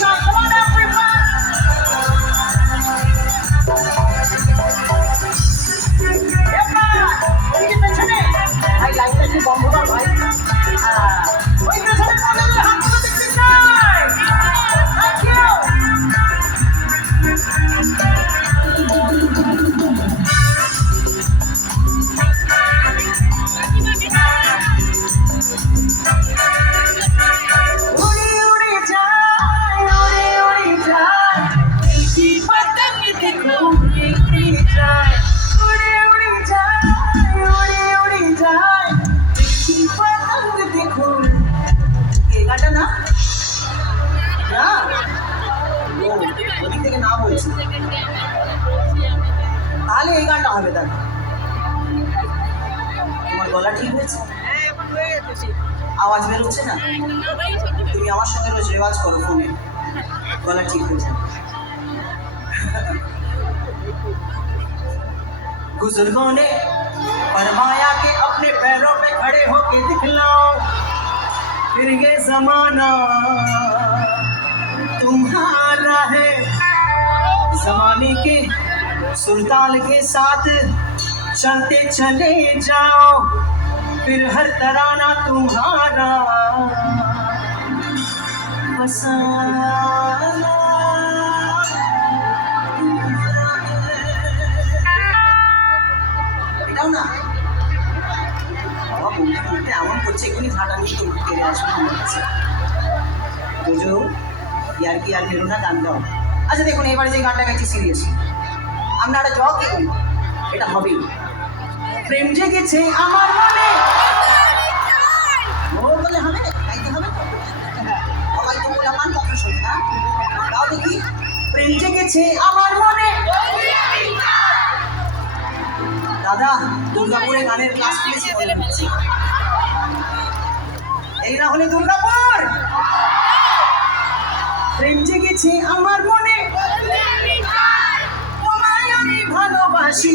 চাই। Come on everyone! এবার ওইদিকে পেছনে ভাই লাইনটা একটু বন্ধ কর ভাই। ওই পেছনে পড়লে হাতগুলো দেখতে চাই। Thank you! তাহলে এই গানটা হবে তাহলে তোমার গলা ঠিক হয়েছে আওয়াজ বেরোচ্ছে না তুমি আমার সঙ্গে রোজ রেওয়াজ করো ফোনে গলা ঠিক হয়ে যাবে बुजुर्गों ने फरमाया कि अपने पैरों पे खड़े होके दिखलाओ फिर ये जमाना तुम्हारा है जमाने के सुल्तान के साथ चलते चले जाओ फिर हर तराना तुम्हारा फसाना না বাবা বলতে বলতে এমন করছে এখনই ঝাঁটা নিয়ে তোমাকে কেড়ে আসবে মনে হচ্ছে বুঝো ইয়ার কি আর বেরো না গান দাও আচ্ছা দেখুন এবারে যে গানটা গাইছি সিরিয়াস আপনারা জগ দেখুন এটা হবেই প্রেম জেগেছে আমার মনে ও বলে হবে গাইতে হবে তো সবাই তো বলে আমার কথা শোনে না তাও দেখি প্রেম জেগেছে আমার মনে দাদা দুর্গাপুরে গানের ক্লাস পেয়েছি এই না হলে দুর্গাপুর প্রেম জেগেছে আমার মনে তোমায় আমি ভালোবাসি